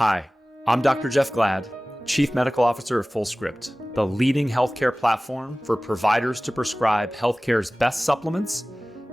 Hi, I'm Dr. Jeff Glad, Chief Medical Officer of FullScript, the leading healthcare platform for providers to prescribe healthcare's best supplements,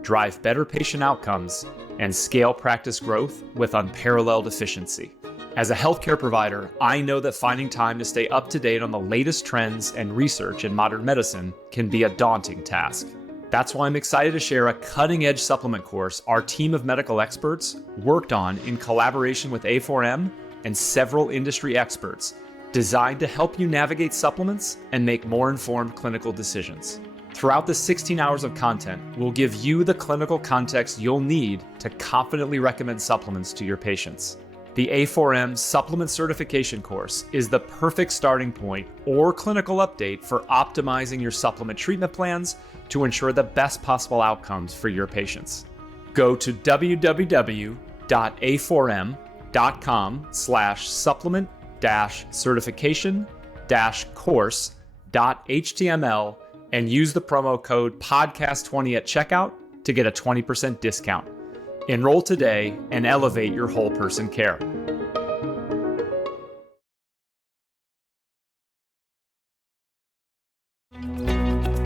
drive better patient outcomes, and scale practice growth with unparalleled efficiency. As a healthcare provider, I know that finding time to stay up to date on the latest trends and research in modern medicine can be a daunting task. That's why I'm excited to share a cutting-edge supplement course our team of medical experts worked on in collaboration with A4M and several industry experts, designed to help you navigate supplements and make more informed clinical decisions. Throughout the 16 hours of content, we'll give you the clinical context you'll need to confidently recommend supplements to your patients. The A4M Supplement Certification course is the perfect starting point or clinical update for optimizing your supplement treatment plans to ensure the best possible outcomes for your patients. Go to www.a4m.com/supplement-certification-course.html and use the promo code podcast20 at checkout to get a 20% discount. Enroll today and elevate your whole person care.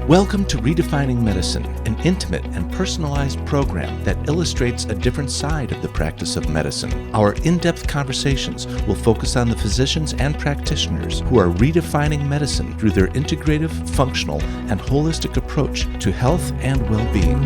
Welcome to Redefining Medicine, an intimate and personalized program that illustrates a different side of the practice of medicine. Our in-depth conversations will focus on the physicians and practitioners who are redefining medicine through their integrative, functional, and holistic approach to health and well-being.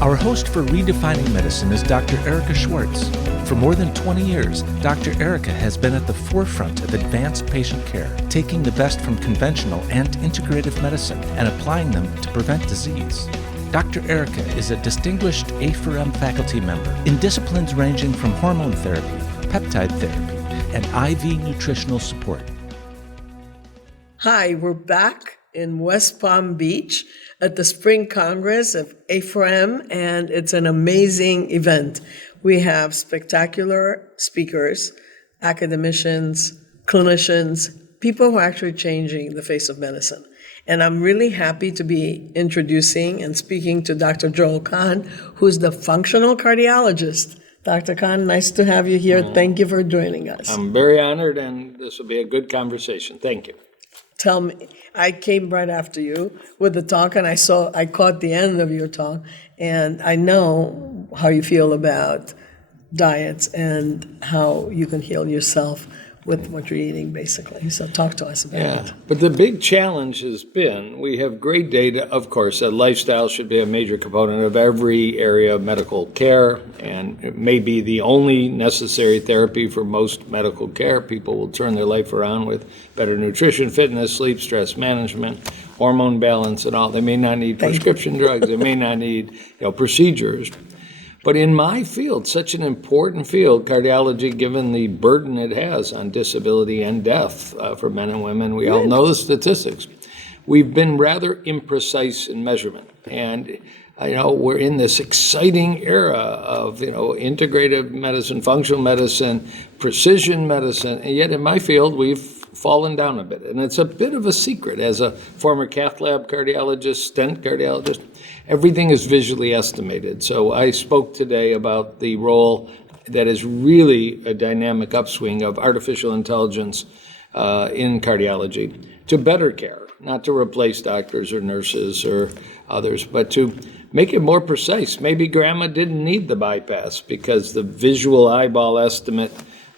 Our host for Redefining Medicine is Dr. Erica Schwartz. For more than 20 years, Dr. Erica has been at the forefront of advanced patient care, taking the best from conventional and integrative medicine and applying them to prevent disease. Dr. Erica is a distinguished A4M faculty member in disciplines ranging from hormone therapy, peptide therapy, and IV nutritional support. Hi, we're back in West Palm Beach at the Spring Congress of A4M, and it's an amazing event. We have spectacular speakers, academicians, clinicians, people who are actually changing the face of medicine. And I'm really happy to be introducing and speaking to Dr. Joel Kahn, who's the functional cardiologist. Dr. Kahn, nice to have you here. Thank you for joining us. I'm very honored, and this will be a good conversation. Thank you. Tell me, I came right after you with the talk, and I caught the end of your talk, and I know how you feel about diets and how you can heal yourself with what you're eating, basically. So talk to us about it. But the big challenge has been, we have great data, of course, that lifestyle should be a major component of every area of medical care, and it may be the only necessary therapy for most medical care. People will turn their life around with better nutrition, fitness, sleep, stress management, hormone balance, and all. They may not need prescription drugs. They may not need procedures. But in my field, such an important field, cardiology, given the burden it has on disability and death for men and women, we all know the statistics. We've been rather imprecise in measurement. And, we're in this exciting era of, integrative medicine, functional medicine, precision medicine. And yet in my field, we've fallen down a bit. And it's a bit of a secret. As a former cath lab cardiologist, stent cardiologist, everything is visually estimated. So I spoke today about the role that is really a dynamic upswing of artificial intelligence in cardiology to better care, not to replace doctors or nurses or others, but to make it more precise. Maybe grandma didn't need the bypass because the visual eyeball estimate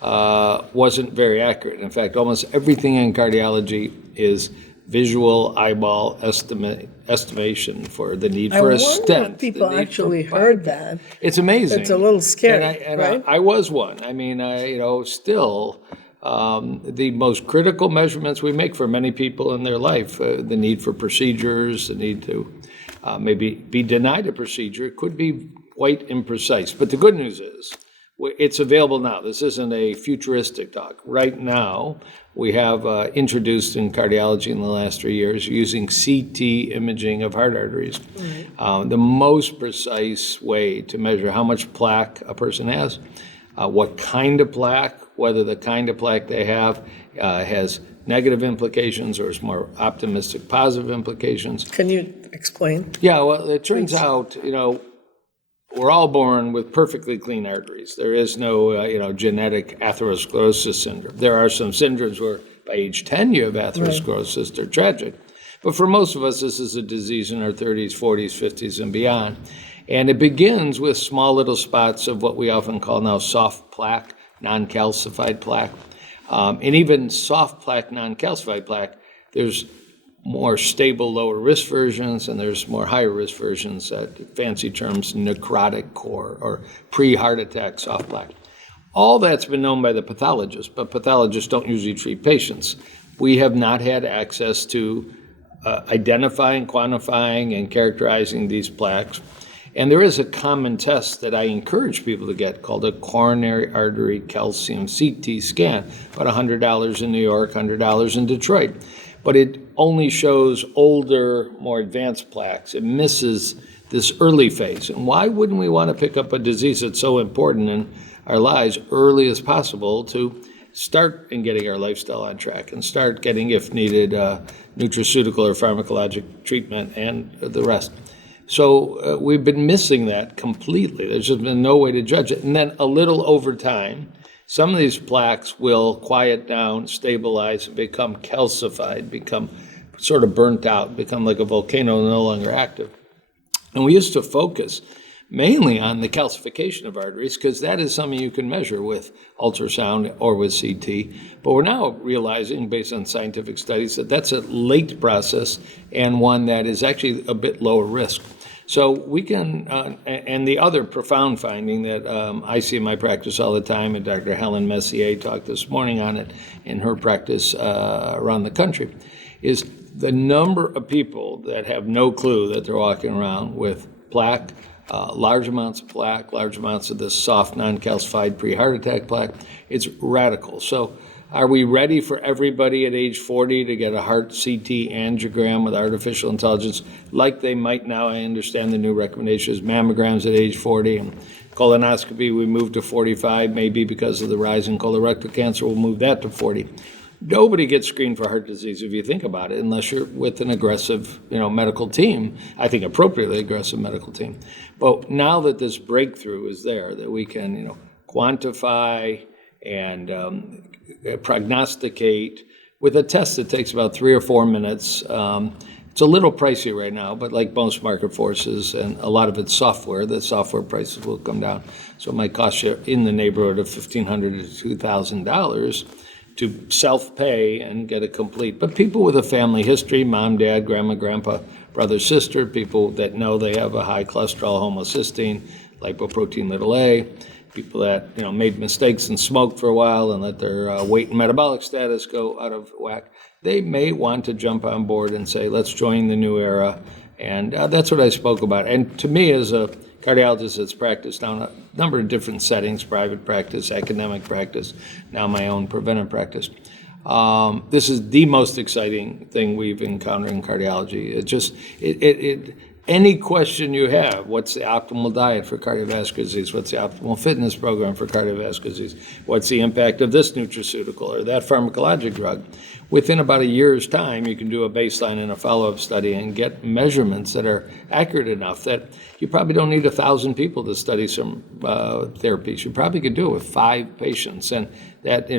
wasn't very accurate. In fact, almost everything in cardiology is visual eyeball estimation for the need for a stent. People actually heard that. It's amazing. It's a little scary, right? I was one. I mean, still the most critical measurements we make for many people in their life, the need for procedures, the need to maybe be denied a procedure, could be quite imprecise. But the good news is, it's available now. This isn't a futuristic talk. Right now, we have introduced in cardiology in the last 3 years using CT imaging of heart arteries, the most precise way to measure how much plaque a person has, what kind of plaque, whether the kind of plaque they have has negative implications or is more optimistic positive implications. Can you explain? Yeah, well, it turns out, we're all born with perfectly clean arteries. There is no, genetic atherosclerosis syndrome. There are some syndromes where by age 10 you have atherosclerosis. They're tragic. But for most of us, this is a disease in our 30s, 40s, 50s, and beyond. And it begins with small little spots of what we often call now soft plaque, non-calcified plaque. And even soft plaque, non-calcified plaque, there's more stable, lower risk versions, and there's more higher risk versions, fancy terms, necrotic core or pre-heart attack soft plaque. All that's been known by the pathologist, but pathologists don't usually treat patients. We have not had access to identifying, quantifying, and characterizing these plaques. And there is a common test that I encourage people to get called a coronary artery calcium CT scan, about $100 in New York, $100 in Detroit. But it only shows older, more advanced plaques. It misses this early phase. And why wouldn't we want to pick up a disease that's so important in our lives early as possible to start in getting our lifestyle on track and start getting, if needed, nutraceutical or pharmacologic treatment and the rest. So we've been missing that completely. There's just been no way to judge it. And then a little over time, some of these plaques will quiet down, stabilize, become calcified, become sort of burnt out, become like a volcano, no longer active. And we used to focus mainly on the calcification of arteries because that is something you can measure with ultrasound or with CT. But we're now realizing, based on scientific studies, that that's a late process and one that is actually a bit lower risk. So we can, and the other profound finding that I see in my practice all the time, and Dr. Helen Messier talked this morning on it in her practice around the country, is the number of people that have no clue that they're walking around with plaque, large amounts of plaque, large amounts of this soft, non-calcified pre-heart attack plaque. It's radical. So are we ready for everybody at age 40 to get a heart CT angiogram with artificial intelligence like they might now? I understand the new recommendation is mammograms at age 40 and colonoscopy we moved to 45, maybe because of the rise in colorectal cancer, we'll move that to 40. Nobody gets screened for heart disease if you think about it, unless you're with an aggressive, medical team. I think appropriately aggressive medical team. But now that this breakthrough is there, that we can, quantify and prognosticate with a test that takes about 3 or 4 minutes. It's a little pricey right now, but like most market forces, and a lot of it's software, the software prices will come down. So it might cost you in the neighborhood of $1,500 to $2,000 to self-pay and get a complete. But people with a family history, mom, dad, grandma, grandpa, brother, sister, people that know they have a high cholesterol, homocysteine, lipoprotein little a, people that made mistakes and smoked for a while and let their weight and metabolic status go out of whack, they may want to jump on board and say, let's join the new era. And that's what I spoke about. And to me, as a cardiologist that's practiced now in a number of different settings, private practice, academic practice, now my own preventive practice, this is the most exciting thing we've encountered in cardiology. Any question you have, what's the optimal diet for cardiovascular disease? What's the optimal fitness program for cardiovascular disease? What's the impact of this nutraceutical or that pharmacologic drug? Within about a year's time, you can do a baseline and a follow-up study and get measurements that are accurate enough that you probably don't need 1,000 people to study some therapies. You probably could do it with 5 patients, and that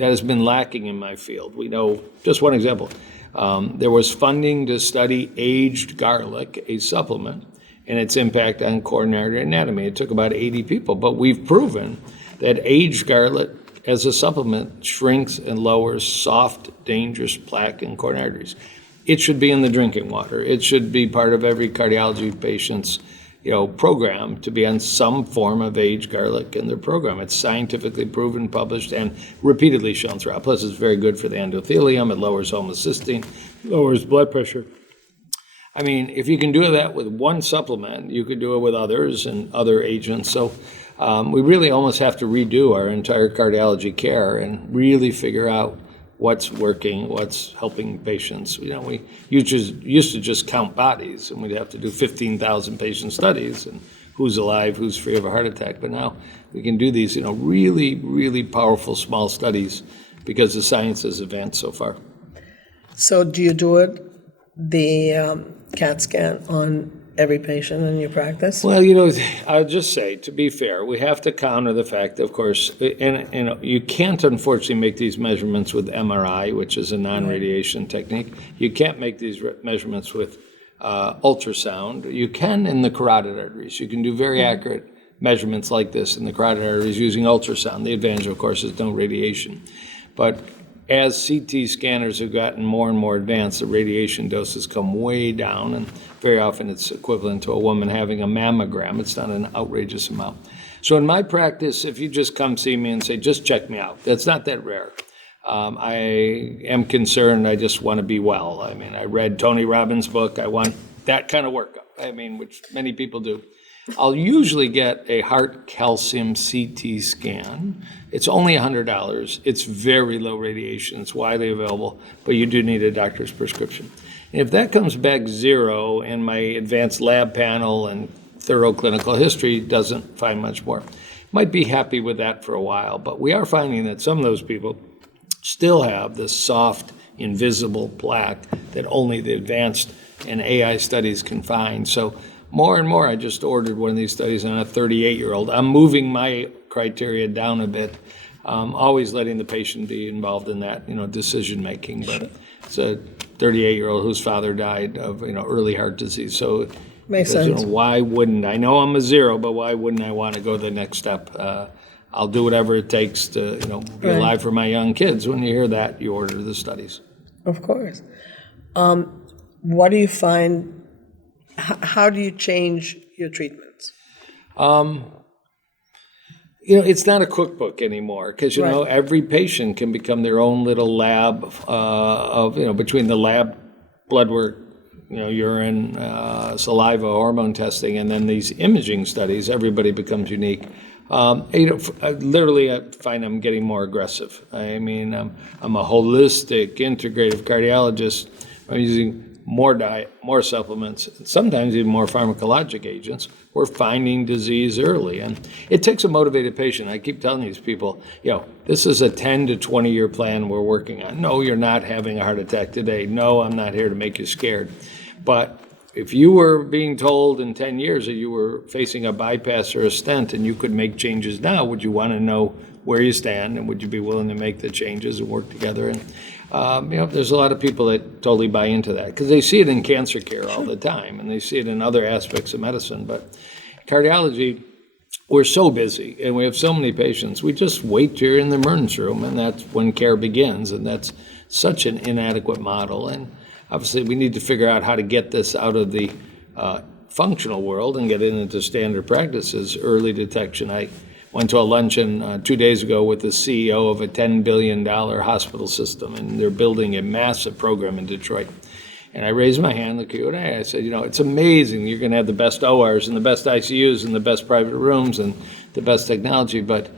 has been lacking in my field. We know, just one example, there was funding to study aged garlic, a supplement, and its impact on coronary anatomy. It took about 80 people, but we've proven that aged garlic as a supplement shrinks and lowers soft, dangerous plaque in coronary arteries. It should be in the drinking water. It should be part of every cardiology patient's program to be on some form of aged garlic in their program. It's scientifically proven, published, and repeatedly shown throughout. Plus, it's very good for the endothelium. It lowers homocysteine, lowers blood pressure. I mean, if you can do that with one supplement, you could do it with others and other agents. So we really almost have to redo our entire cardiology care and really figure out what's working, what's helping patients. We used to just count bodies, and we'd have to do 15,000 patient studies and who's alive, who's free of a heart attack. But now we can do these, really, really powerful small studies because the science has advanced so far. So do you do the CAT scan on every patient in your practice? Well, I'll just say, to be fair, we have to counter the fact, of course, and you can't unfortunately make these measurements with MRI, which is a non-radiation technique. You can't make these measurements with ultrasound. You can in the carotid arteries. You can do very accurate measurements like this in the carotid arteries using ultrasound. The advantage, of course, is no radiation. But as CT scanners have gotten more and more advanced, the radiation doses come way down, and very often it's equivalent to a woman having a mammogram. It's not an outrageous amount. So in my practice, if you just come see me and say, just check me out, that's not that rare. I am concerned. I just want to be well. I mean, I read Tony Robbins' book. I want that kind of workup, which many people do. I'll usually get a heart calcium CT scan. It's only $100. It's very low radiation. It's widely available, but you do need a doctor's prescription. And if that comes back 0 and my advanced lab panel and thorough clinical history doesn't find much more, might be happy with that for a while. But we are finding that some of those people still have this soft, invisible plaque that only the advanced and AI studies can find. So more and more, I just ordered one of these studies on a 38-year-old. I'm moving my criteria down a bit, always letting the patient be involved in that, decision-making. But it's a 38-year-old whose father died of, early heart disease. So Makes sense. Why wouldn't I? know I'm a 0, but why wouldn't I want to go the next step? I'll do whatever it takes to, be alive for my young kids. When you hear that, you order the studies. Of course. What do you find? How do you change your treatments? It's not a cookbook anymore because, Right. every patient can become their own little lab between the lab blood work, urine, saliva, hormone testing, and then these imaging studies, everybody becomes unique. Literally, I find I'm getting more aggressive. I'm a holistic, integrative cardiologist. I'm using more diet, more supplements, sometimes even more pharmacologic agents. We're finding disease early. And it takes a motivated patient. I keep telling these people, this is a 10 to 20 year plan we're working on. No, you're not having a heart attack today. No, I'm not here to make you scared. But if you were being told in 10 years that you were facing a bypass or a stent and you could make changes now, would you want to know where you stand, and would you be willing to make the changes and work together? And there's a lot of people that totally buy into that because they see it in cancer care all the time, and they see it in other aspects of medicine. But cardiology, we're so busy and we have so many patients. We just wait till you're in the emergency room, and that's when care begins. And that's such an inadequate model. And obviously, we need to figure out how to get this out of the functional world and get it into standard practices, early detection. I went to a luncheon 2 days ago with the CEO of a $10 billion hospital system, and they're building a massive program in Detroit. And I raised my hand in the Q&A. I said, it's amazing. You're going to have the best ORs and the best ICUs and the best private rooms and the best technology, but,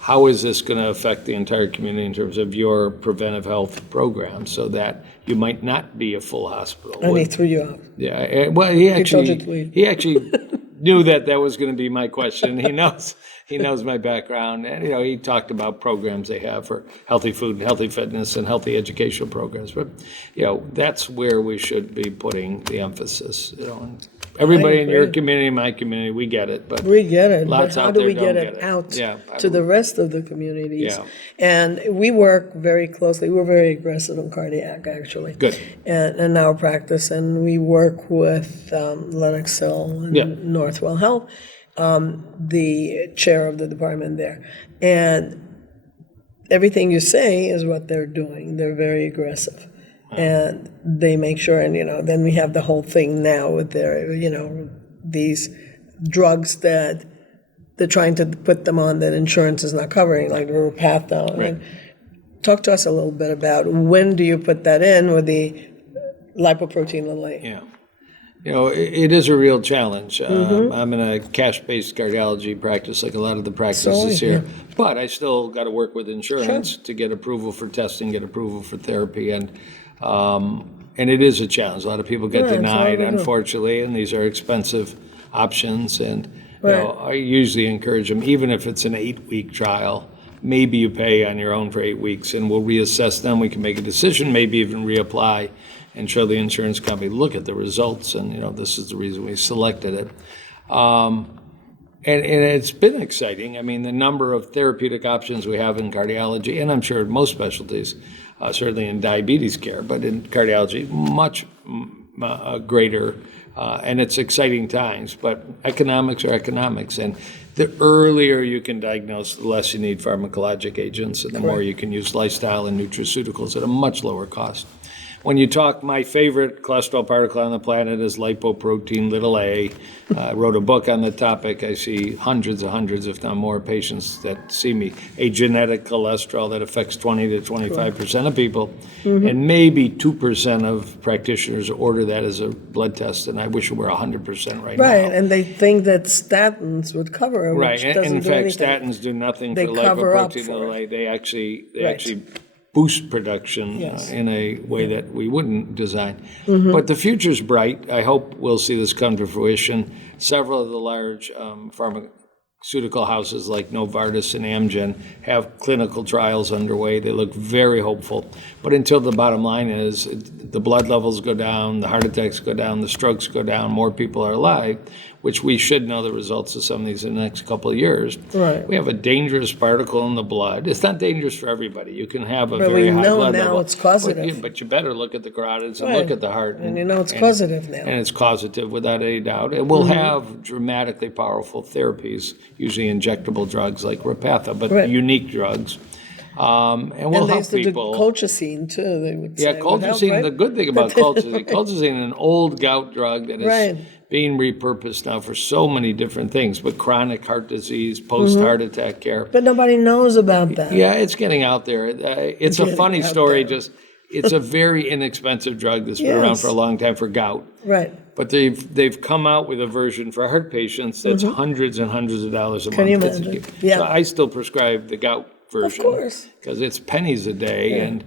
how is this going to affect the entire community in terms of your preventive health program so that you might not be a full hospital? And he threw you out. Yeah, well, he told you to leave. actually knew that was going to be my question. He knows my background, and he talked about programs they have for healthy food, and healthy fitness, and healthy educational programs. But that's where we should be putting the emphasis. And everybody in your community, my community, we get it. But we get it. Lots but how out do there we don't get it out to the rest of the communities? Yeah. And we work very closely. We're very aggressive in cardiac, actually. Good. And in our practice, and we work with Lenox Hill and Northwell Health, the chair of the department there. And everything you say is what they're doing. They're very aggressive. And they make sure, and then we have the whole thing now with their, these drugs that they're trying to put them on that insurance is not covering, like Repatha. Right. Talk to us a little bit about when do you put that in with the lipoprotein late? Yeah. It is a real challenge. I'm in a cash-based cardiology practice, like a lot of the practices here. But I still got to work with insurance to get approval for testing, get approval for therapy, and it is a challenge. A lot of people get denied, unfortunately, and these are expensive options. And I usually encourage them, even if it's an 8-week trial, maybe you pay on your own for 8 weeks, and we'll reassess them. We can make a decision, maybe even reapply. and show the insurance company, look at the results, and this is the reason we selected it. And it's been exciting. I mean, the number of therapeutic options we have in cardiology, and I'm sure in most specialties, certainly in diabetes care, but in cardiology, much greater. And it's exciting times, but economics are economics. And the earlier you can diagnose, the less you need pharmacologic agents, and the more you can use lifestyle and nutraceuticals at a much lower cost. When you talk, my favorite cholesterol particle on the planet is lipoprotein, little a. I wrote a book on the topic. I see hundreds, if not more, patients that see me. A genetic cholesterol that affects 20 to 25% of people, and maybe 2% of practitioners order that as a blood test, and I wish it were 100% right now. Right, and they think that statins would cover it, Right, which and doesn't in do fact, anything. statins do nothing They for cover up lipoprotein for little a. They actually Right. boost production Yes. in a way that we wouldn't design. But the future's bright. I hope we'll see this come to fruition. Several of the large pharmaceutical houses like Novartis and Amgen have clinical trials underway. They look very hopeful. But until the bottom line is the blood levels go down, the heart attacks go down, the strokes go down, more people are alive, which we should know the results of some of these in the next couple of years. Right. We have a dangerous particle in the blood. It's not dangerous for everybody. You can have a But very we high know blood now level. it's causative. But you better look at the carotids and Right. look at the heart. And you know it's causative now. And it's causative without any doubt. And we'll have dramatically powerful therapies, usually injectable drugs like Repatha, but Right. unique drugs. And we'll And they help used to do people. colchicine too, they would say. Yeah, would help, colchicine, right? the good thing about colchicine, colchicine is an old gout drug that is Right. being repurposed now for so many different things, but chronic heart disease, post-heart attack care. But nobody knows about that. Yeah, it's getting out there. It's a Getting funny out story, there. it's a very inexpensive drug that's been around Yes. for a long time for gout. Right. But they've come out with a version for heart patients that's hundreds and hundreds of dollars a month. Can you It's- imagine? Yeah. So I still prescribe the gout version. course. Because it's pennies a day, and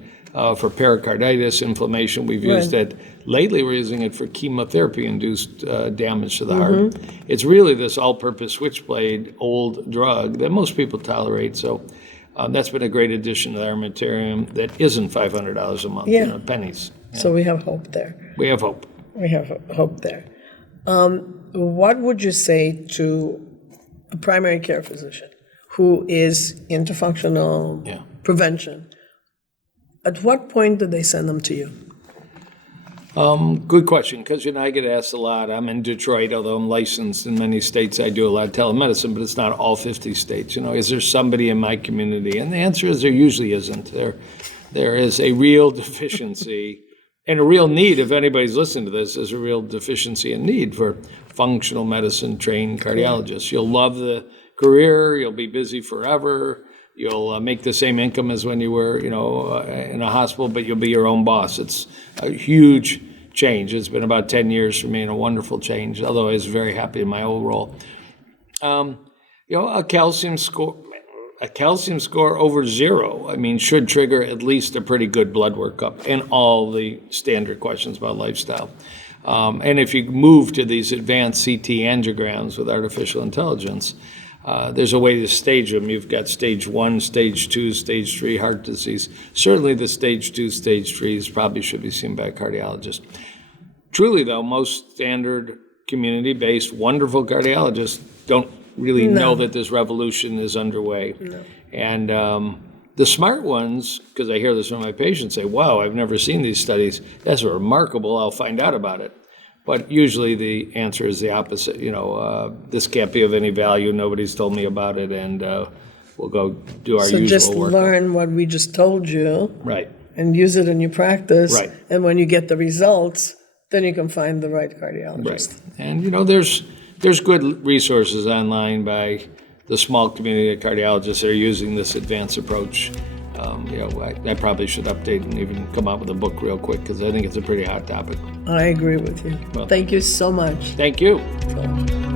for pericarditis, inflammation, we've used Right. it. Lately, we're using it for chemotherapy-induced damage to the heart. It's really this all-purpose switchblade old drug that most people tolerate. So that's been a great addition to the armamentarium that isn't $500 a month, Yeah. pennies. So we have hope there. We have hope. We have hope there. What would you say to a primary care physician who is into functional Yeah. prevention? At what point do they send them to you? Good question, because I get asked a lot. I'm in Detroit, although I'm licensed in many states. I do a lot of telemedicine, but it's not all 50 states. Is there somebody in my community? And the answer is there usually isn't. There is a real deficiency and a real need. If anybody's listening to this, there's a real deficiency and need for functional medicine trained cardiologists. You'll love the career. You'll be busy forever. You'll make the same income as when you were, in a hospital, but you'll be your own boss. It's a huge change. It's been about 10 years for me and a wonderful change, although I was very happy in my old role. A calcium score over 0, should trigger at least a pretty good blood workup and all the standard questions about lifestyle. And if you move to these advanced CT angiograms with artificial intelligence, there's a way to stage them. You've got stage 1, stage 2, stage 3 heart disease. Certainly the stage 2, stage 3s probably should be seen by a cardiologist. Truly, though, most standard community-based wonderful cardiologists don't really know that this revolution is underway. No. And the smart ones, because I hear this from my patients, say, wow, I've never seen these studies. That's remarkable. I'll find out about it. But usually the answer is the opposite. This can't be of any value. Nobody's told me about it, and we'll go do our usual work. So just learn what we just told you. Right. And use it in your practice. Right. And when you get the results, then you can find the right cardiologist. Right. And, there's good resources online by the small community of cardiologists that are using this advanced approach. I probably should update and even come out with a book real quick because I think it's a pretty hot topic. I agree with you. Well, thank you so much. Thank you. So.